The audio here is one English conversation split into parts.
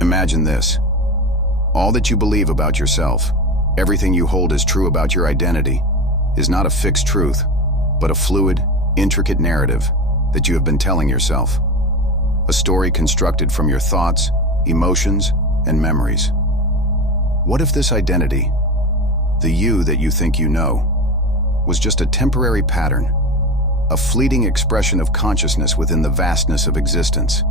Imagine this. All that you believe about yourself, everything you hold as true about your identity, is not a fixed truth, but a fluid, intricate narrative that you have been telling yourself. A story constructed from your thoughts, emotions, and memories. What if this identity, the you that you think you know, was just a temporary pattern, a fleeting expression of consciousness within the vastness of existence?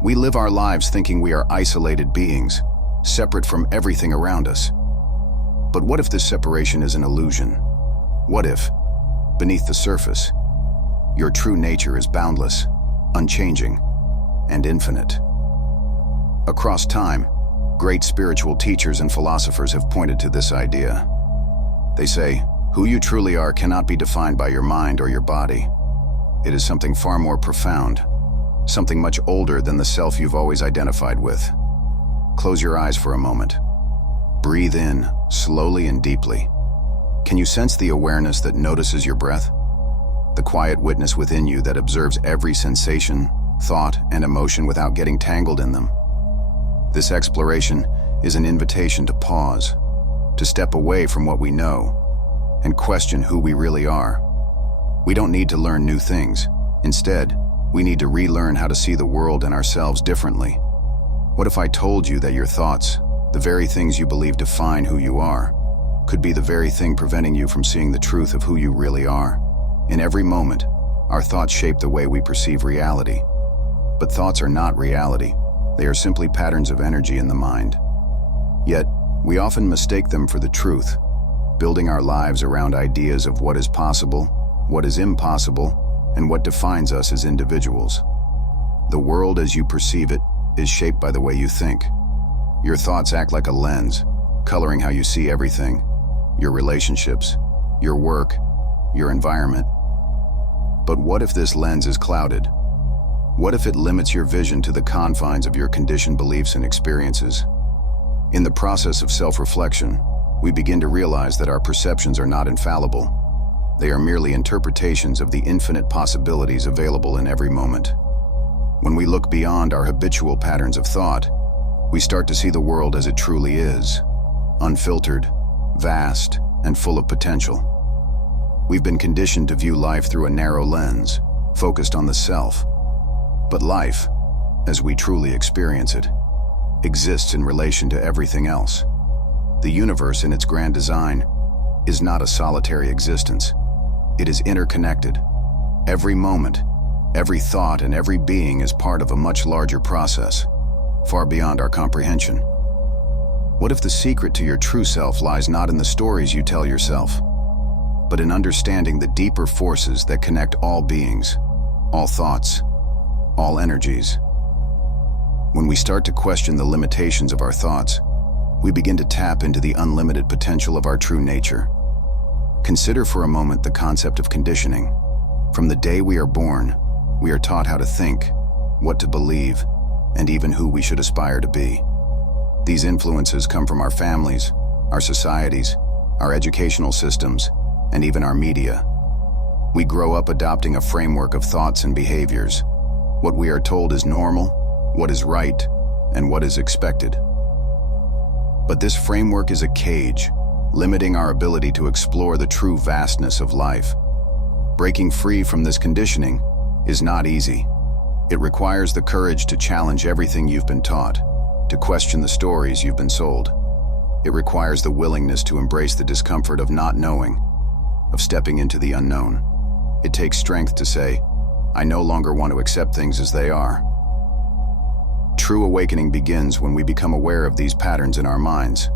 We live our lives thinking we are isolated beings, separate from everything around us. But what if this separation is an illusion? What if, beneath the surface, your true nature is boundless, unchanging, and infinite? Across time, great spiritual teachers and philosophers have pointed to this idea. They say, who you truly are cannot be defined by your mind or your body. It is something far more profound, something much older than the self you've always identified with. Close your eyes for a moment. Breathe in, slowly and deeply. Can you sense the awareness that notices your breath? The quiet witness within you that observes every sensation, thought, and emotion without getting tangled in them. This exploration is an invitation to pause, to step away from what we know, and question who we really are. We don't need to learn new things. Instead, we need to relearn how to see the world and ourselves differently. What if I told you that your thoughts, the very things you believe define who you are, could be the very thing preventing you from seeing the truth of who you really are? In every moment, our thoughts shape the way we perceive reality. But thoughts are not reality. They are simply patterns of energy in the mind. Yet, we often mistake them for the truth, building our lives around ideas of what is possible, what is impossible, and what defines us as individuals. The world as you perceive it is shaped by the way you think. Your thoughts act like a lens, coloring how you see everything, your relationships, your work, your environment. But what if this lens is clouded? What if it limits your vision to the confines of your conditioned beliefs and experiences? In the process of self-reflection, we begin to realize that our perceptions are not infallible. They are merely interpretations of the infinite possibilities available in every moment. When we look beyond our habitual patterns of thought, we start to see the world as it truly is, unfiltered, vast, and full of potential. We've been conditioned to view life through a narrow lens, focused on the self. But life, as we truly experience it, exists in relation to everything else. The universe in its grand design is not a solitary existence. It is interconnected. Every moment, every thought, and every being is part of a much larger process, far beyond our comprehension. What if the secret to your true self lies not in the stories you tell yourself, but in understanding the deeper forces that connect all beings, all thoughts, all energies? When we start to question the limitations of our thoughts, we begin to tap into the unlimited potential of our true nature. Consider for a moment the concept of conditioning. From the day we are born, we are taught how to think, what to believe, and even who we should aspire to be. These influences come from our families, our societies, our educational systems, and even our media. We grow up adopting a framework of thoughts and behaviors. What we are told is normal, what is right, and what is expected. But this framework is a cage, limiting our ability to explore the true vastness of life. Breaking free from this conditioning is not easy. It requires the courage to challenge everything you've been taught, to question the stories you've been sold. It requires the willingness to embrace the discomfort of not knowing, of stepping into the unknown. It takes strength to say, I no longer want to accept things as they are. True awakening begins when we become aware of these patterns in our minds,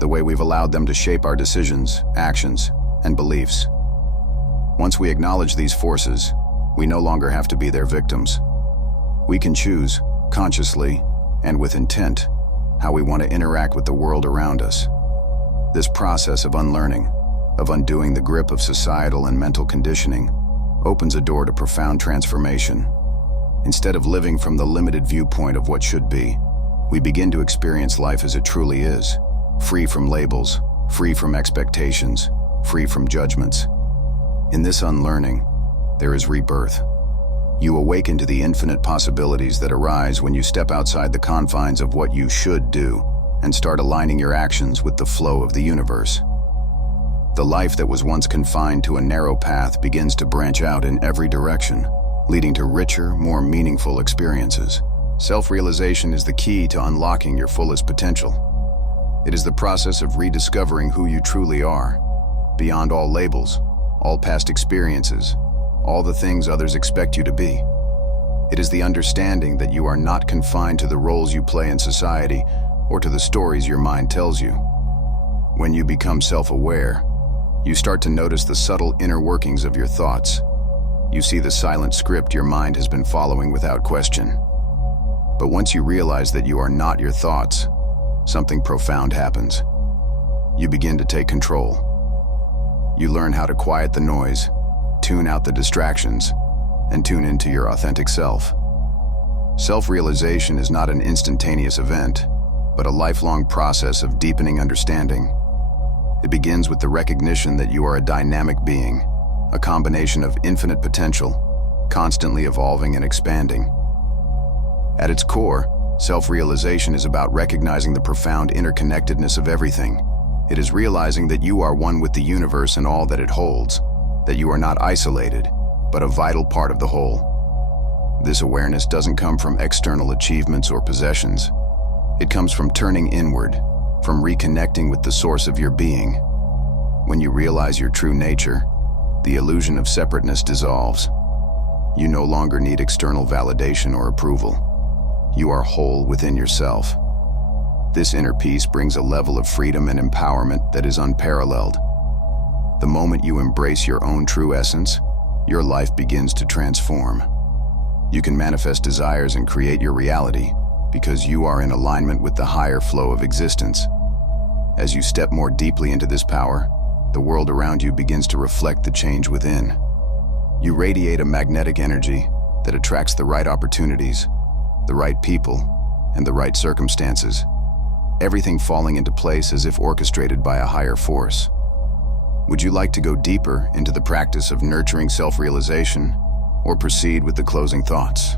the way we've allowed them to shape our decisions, actions, and beliefs. Once we acknowledge these forces, we no longer have to be their victims. We can choose, consciously and with intent, how we want to interact with the world around us. This process of unlearning, of undoing the grip of societal and mental conditioning, opens a door to profound transformation. Instead of living from the limited viewpoint of what should be, we begin to experience life as it truly is, free from labels, free from expectations, free from judgments. In this unlearning, there is rebirth. You awaken to the infinite possibilities that arise when you step outside the confines of what you should do and start aligning your actions with the flow of the universe. The life that was once confined to a narrow path begins to branch out in every direction, leading to richer, more meaningful experiences. Self-realization is the key to unlocking your fullest potential. It is the process of rediscovering who you truly are, beyond all labels, all past experiences, all the things others expect you to be. It is the understanding that you are not confined to the roles you play in society or to the stories your mind tells you. When you become self-aware, you start to notice the subtle inner workings of your thoughts. You see the silent script your mind has been following without question. But once you realize that you are not your thoughts, something profound happens. You begin to take control. You learn how to quiet the noise, tune out the distractions, and tune into your authentic self. Self-realization is not an instantaneous event, but a lifelong process of deepening understanding. It begins with the recognition that you are a dynamic being, a combination of infinite potential, constantly evolving and expanding. At its core, self-realization is about recognizing the profound interconnectedness of everything. It is realizing that you are one with the universe and all that it holds, that you are not isolated, but a vital part of the whole. This awareness doesn't come from external achievements or possessions. It comes from turning inward, from reconnecting with the source of your being. When you realize your true nature, the illusion of separateness dissolves. You no longer need external validation or approval. You are whole within yourself. This inner peace brings a level of freedom and empowerment that is unparalleled. The moment you embrace your own true essence, your life begins to transform. You can manifest desires and create your reality because you are in alignment with the higher flow of existence. As you step more deeply into this power, the world around you begins to reflect the change within. You radiate a magnetic energy that attracts the right opportunities, the right people, and the right circumstances, everything falling into place as if orchestrated by a higher force. Would you like to go deeper into the practice of nurturing self-realization, or proceed with the closing thoughts?